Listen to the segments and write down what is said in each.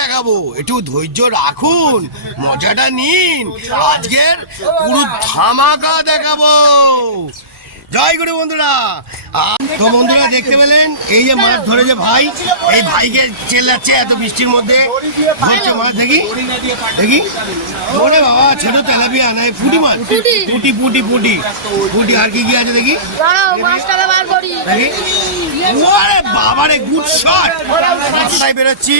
দেখাবো। একটু ধৈর্য রাখুন। মজাটা নিন। আজকের পুরো ধামাকা দেখাবো। জয় গুরু বন্ধুরা। তো বন্ধুরা দেখতে পেলেন? এই যে মাছ ধরে যে ভাই। এই ভাইকে চেল্লাচ্ছে এত বৃষ্টির মধ্যে। ধরছে মাছ দেখি। দেখি। ওরে বাবা ছোট তেলাপিয়া না এই পুটি মাছ? পুঁটি। পুটি পুটি পুটি। আর কি কি আছে দেখি? দেখি। বাবারে গুড শট রাস্তায় বেরোচ্ছি।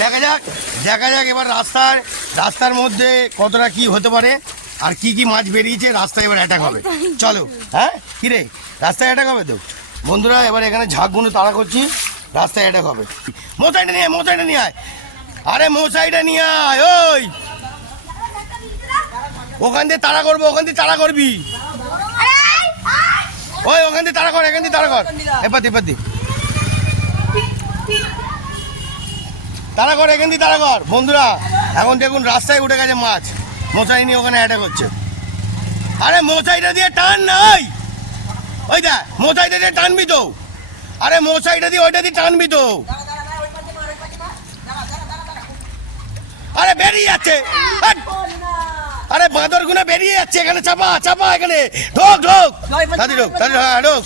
দেখা যাক দেখা যাক এবার রাস্তার রাস্তার মধ্যে কতটা কি হতে পারে আর কি কি মাছ বেরিয়েছে রাস্তায় এবার অ্যাটাক হবে। চলো হ্যাঁ? কি রে? রাস্তায় অ্যাটাক হবে তো? বন্ধুরা এবার এখানে ঝাঁকগুলো তাড়া করছি রাস্তায় অ্যাটাক হবে। মোচাইটা নিয়ে আয়, মোচাইটা নিয়ে আয়। আরে মোচাইটা নিয়ে আয় ওই! ওখান দিয়ে তাড়া করব ওখান দিয়ে তাড়া করবি। ওই ওখান দিয়ে তাড়া কর এখান দিয়ে তাড়া কর। এপাতি এপাতি তাড়া কর এখান দিয়ে তাড়া কর বন্ধুরা এখন দেখুন রাস্তায় উঠে গেছে মাছ। মশাই নিয়ে ওখানে অ্যাটাক হচ্ছে। আরে মশাইটা দিয়ে টান নাই! ওই দা মশাইটা দিয়ে টানবি তো। আরে মশাইটা দিয়ে ওইটা দিয়ে টানবি তো। আরে বেরিয়ে যাচ্ছে! আরে বাঁদরগুলো বেরিয়ে যাচ্ছে এখানে চাপা চাপা এখানে। ঢোক ঢোক। দাদি ঢোক দাদি হ্যাঁ, ঢোক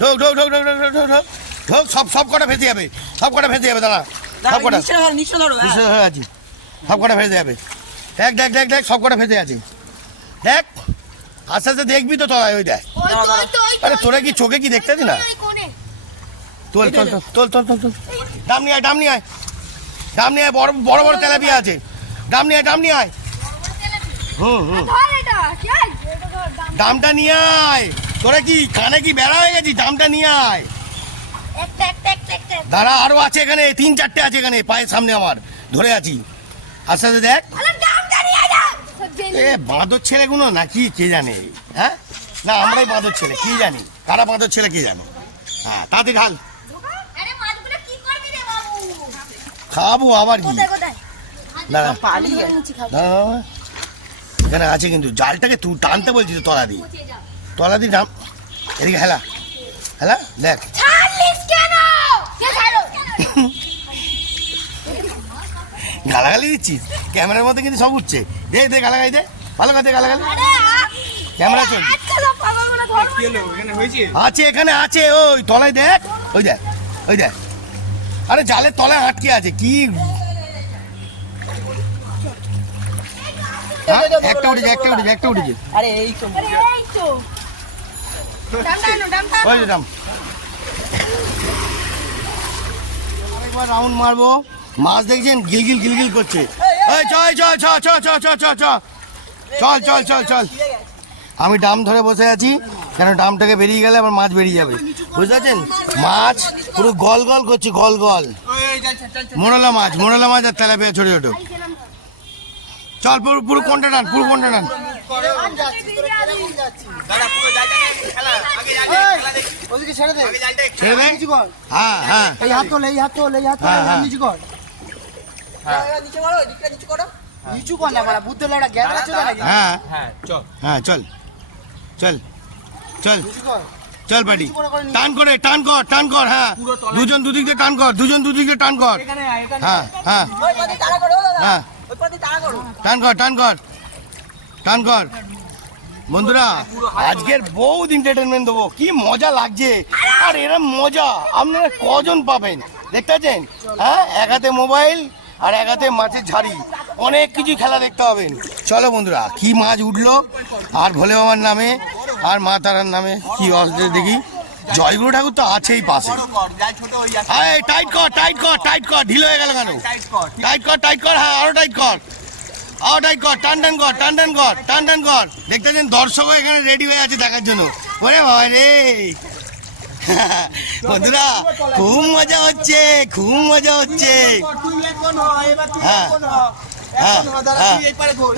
ঢোক ঢোক ঢোক ঢোক ঢোক ঢোক ঢোক। সব সব কটা ভেসে যাবে সব কটা ভেসে যাবে দাঁড়া। হ্যাঁ। ভেসে হয়ে আছে। যাবে। দেখ দেখ দেখ দেখ সব কটা ভেসে আছে। দেখ আস্তে আস্তে দেখবি তো তলায় ওই দেখ। আরে তোরা। কি চোখে কি দেখতে না? তোল তোল তোল তোল তোল তোল নিয়ে আয় ডাম নিয়ে আয়। ডাম নিয়ে আয় বড় বড় বড় তেলাপিয়া আছে। ডাম নিয়ে আয় ডাম নিয়ে আয়। হুম হুম। ধর এটা, চল। এটা ধর, দাম। দামটা নিয়ে আয়। তোরা কি কানে কি বেড়া হয়ে গেছিস? দামটা নিয়ে আয় একটা, একটা, একটা, একটা। দাঁড়া আরও আছে এখানে তিন চারটে আছে এখানে পায়ের সামনে আমার ধরে আছি। আস্তে আস্তে দেখ। এ বাঁদর ছেলেগুলো নাকি কে জানে? হ্যাঁ? না আমরাই বাঁদর ছেলে কি জানি? কারা বাঁদর ছেলে কে জানে? হ্যাঁ তাতে ঢাল। আরে মাছগুলো কি করবি রে বাবু? খাব আবার কি? দাঁড়া। এখানে আছে কিন্তু জালটাকে তুই টানতে বলছি তো তলা দিয়ে। তলা দিয়ে নাম এদিকে হেলা। হেলা দেখ ছাড়লিস কেন? কে ছাড়ো? গালাগালি দিচ্ছিস? ক্যামেরার মধ্যে কিন্তু সব উঠছে। দে দে গালাগালি দে। ভালো কথা গালাগালি। আরে, ক্যামেরা চল। আচ্ছা। আছে এখানে আছে ওই তলায় দেখ। ওই দেখ ওই দেখ। আরে জালের তলায় আটকে আছে কি? হ্যাঁ? একটা উঠেছে একটা উঠেছে একটা উঠেছে আরে এই তো। ওই রাউন্ড মারবো। মাছ দেখছেন? গিলগিল গিলগিল করছে। এই চল চল চল চল চল চল চল চল চল চল চল চল। আমি ডাম ধরে বসে আছি কেন ডামটাকে বেরিয়ে গেলে আমার মাছ বেরিয়ে যাবে। বুঝতে পারছেন? মাছ পুরো গল গল করছে গল গল। মোড়লা মাছ মোড়লা মাছ আর তেলাপিয়া ছোট ছোট। চল পুরো পুরো কোনটা টান পুরো কোনটা টান। ছেড়ে দে। নিচু কর। হ্যাঁ হ্যাঁ। এই হাত তোল এই হাত তোল এই হাত তোল হ্যাঁ, এই হাত হ্যাঁ। নিচে করো দিকটা নিচে করো। নিচু কর না মারা বুদ্ধ লড়া গ্যাপ আছে নাকি? হ্যাঁ হ্যাঁ চল। চল। চল। চল। নিয়ে- টান করে টান কর টান কর হ্যাঁ। দুজন দুদিক দিয়ে টান কর দুজন দুদিক দিয়ে টান কর। হ্যাঁ হ্যাঁ। হ্যাঁ। টান কর টান কর। টান কর। বন্ধুরা আজকের বহুত এন্টারটেনমেন্ট দেবো। কি মজা লাগছে। আর এরম মজা। আপনারা কজন পাবেন? দেখতে পাচ্ছেন? হ্যাঁ এক হাতে মোবাইল আর এক হাতে মাছের ঝাড়ি। অনেক কিছু খেলা দেখতে হবেন চলো বন্ধুরা, কি মাছ উঠল, আর ভোলে বাবার নামে, আর মা তারার নামে কি অসুবিধা দেখি। জয়গুরু ঠাকুর তো আছেই পাশে। টাইট কর টাইট কর টাইট কর, ঢিল হয়ে গেল কেন? টাইট কর টাইট কর হ্যাঁ আরও টাইট কর। আরও টাইট কর, টান টান কর, টান টান কর, টান টান কর। দেখতে পাচ্ছেন দর্শকও এখানে রেডি হয়ে আছে দেখার জন্য। ওরে বাবা রে। বন্ধুরা, খুব মজা হচ্ছে, খুব মজা হচ্ছে। হ্যাঁ হ্যাঁ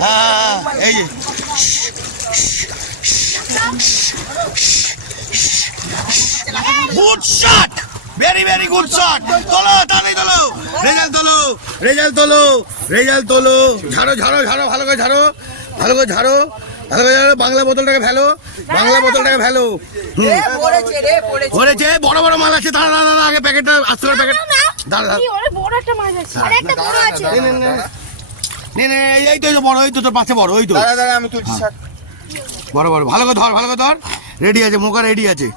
হ্যাঁ হ্যাঁ good shot! Very very good shot তোলো তাড়াতাড়ি তোলো! রেজাল্ট তোলো রেজাল্ট তোলো রেজাল্ট তোলো। ঝাড়ো ঝাড়ো ঝাড়ো, ভালো করে ঝাড়ো, ভালো করে ঝাড়ো। বাংলা বোতলটাকে ফেলো। বাংলা বোতলটাকে ফেলো। পড়েছে রে পড়েছে। ধরেছে বড় বড় মাল আছে। দাঁড়া দাঁড়া আগে প্যাকেটটা আস্তে করে প্যাকেট দাঁড়া দাঁড়া। কি অনেক বড় একটা মাছ আছে। আরে একটা বড় আছে। নে, নে, নে। নে, নে, এই- তো বড় ওই তো তোর পাশে বড় ওই তো। আমি তুলছি শাক বড় বড় ভালো করে ধর ভালো করে ধর। রেডি আছে মোকা রেডি আছে।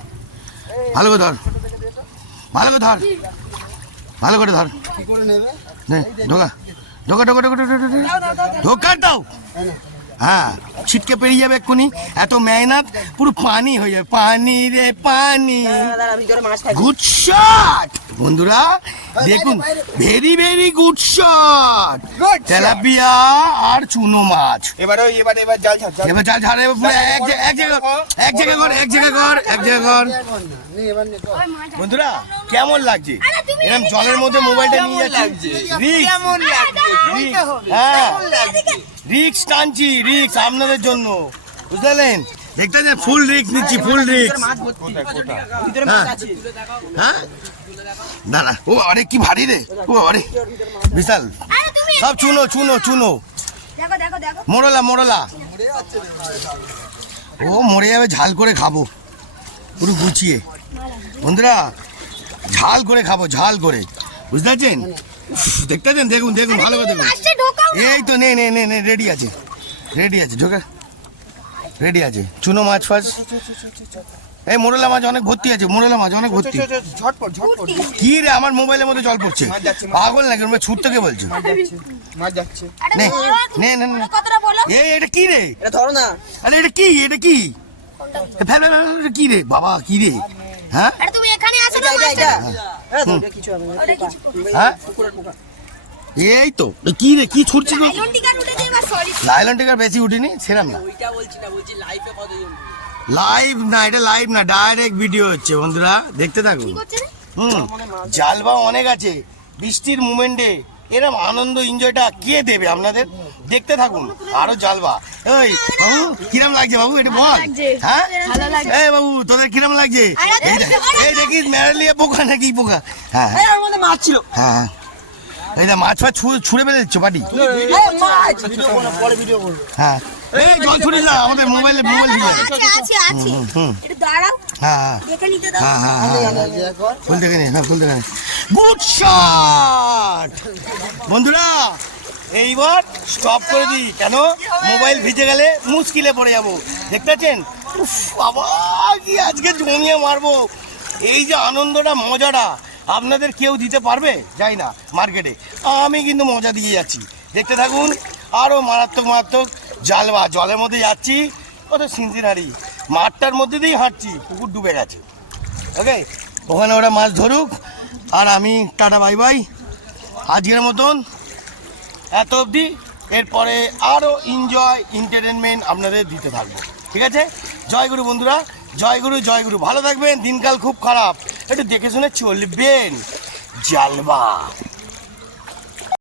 ভালো করে ধর। ভালো করে ধর। ভালো করে ধর। কি করে নেবে? নে ঢোকা। ঢোকা ঢোকা ঢোকা ঢোকা ঢোকা ঢোকা। দাও হ্যাঁ ছিটকে পেরিয়ে যাবে এক্ষুনি। এত মেহনত পুরো পানি হয়ে যাবে। পানি রে পানি। গুড শট বন্ধুরা দেখুন very very good shot tilapia আর চুনো মাছ। এবারে ওই এবার এবার জাল ছাড় এবার ঝাড়ে এক জায়গা- এক জায়গা এক জায়গা কর এক জায়গা কর এক জায়গা কর। বন্ধুরা কেমন লাগছে? এরকম জলের মধ্যে মোবাইলটা নিয়ে যাচ্ছি? কেমন লাগছে? হ্যাঁ। লাগছে? রিক্স টানছি রিক্স আপনাদের জন্য। বুঝতে পারলেন দেখতে যে ফুল রিক্স নিচ্ছি ফুল রিক্স মাছ আছে হ্যাঁ? না না ও আরে কি ভারী রে। ও আরে বিশাল। সব চুনো চুনো চুনো দেখো দেখো দেখো। মোড়লা মোড়লা ও মরে যাবে ঝাল করে খাব। পুরো গুছিয়ে। বন্ধুরা ঝাল করে খাব ঝাল করে। বুঝতে পারছেন? দেখতে দেখুন দেখুন ভালো করে দেখুন। না। এই তো নে নে নে নে রেডি আছে রেডি আছে ঢোকা রেডি আছে চুনো মাছ ফাছ এই মোরলা মাছ অনেক ভর্তি আছে মোরলা মাছ অনেক ভর্তি ঝটপট ঝটপট কি রে আমার মোবাইলের মধ্যে জল পড়ছে পাগল নাকি ওর ছুট থেকে বলছে মাছ নে, নে, নে, নে। কতটা বলো এই এটা কি রে এটা ধরো না আরে এটা কি এটা কি ফেল, কি রে বাবা কি রে হ্যাঁ তুমি এখানে আসো না হ্যাঁ এই তো কি রে কি ছুটছে লাইলন টিকার বেশি উঠিনি সেরাম না ওইটা বলছি না বলছি লাইফে কতজন লাইভ না এটা লাইভ না ডাইরেক্ট ভিডিও হচ্ছে বন্ধুরা দেখতে থাকুন কি করছে রে হুম জালবা অনেক আছে বৃষ্টির মুমেন্টে এরম আনন্দ এনজয়টা কে দেবে আপনাদের দেখতে থাকুন আরও জালবা এই বাবু কিরম লাগছে বাবু এটা বল হ্যাঁ এই বাবু তোদের কিরম লাগছে এই দেখ- এই দেখিস ম্যারেলিয়া পোকা নাকি পোকা হ্যাঁ হ্যাঁ, হ্যাঁ হ্যাঁ। এই দেখ মাছ ফাছ ছুঁড়ে ছুঁড়ে ফেলে দিচ্ছ পাটি এই মাছ। ভিডিও করো পরে ভিডিও করব হ্যাঁ। এই জল ছুড়িস না আমাদের মোবাইলে মোবাইল ভিজে আছে আছে আছে দাঁড়াও। হ্যাঁ হ্যাঁ। দেখে নিতে দাও। হ্যাঁ হ্যাঁ হ্যাঁ। ফুল দেখে নে হ্যাঁ ফুল দেখে নে। Good shot! বন্ধুরা এইবার স্টপ করে দিই। কেন? মোবাইল ভিজে গেলে মুশকিলে পড়ে যাব। দেখতে পাচ্ছেন? উফ, বাবা কি আজকে জমিয়ে মারবো। এই যে আনন্দটা মজাটা। আপনাদের কেউ দিতে পারবে? যাই না, মার্কেটে। আমি কিন্তু মজা দিয়ে যাচ্ছি। দেখতে থাকুন আরও মারাত্মক মারাত্মক জালবা জলের মধ্যে যাচ্ছি। কত সিনসিনারি মাঠটার মধ্যে দিয়েই হাঁটছি, পুকুর ডুবে গেছে। ওকে ওখানে ওরা মাছ ধরুক। আর আমি টাটা বাই বাই আজকের মতন এত অবধি। এরপরে আরও এনজয় এন্টারটেনমেন্ট আপনাদের দিতে থাকব। ঠিক আছে? জয় গুরু বন্ধুরা। জয় গুরু জয় গুরু। ভালো থাকবেন দিনকাল খুব খারাপ। একটু দেখে শুনে চলবেন। জালবা।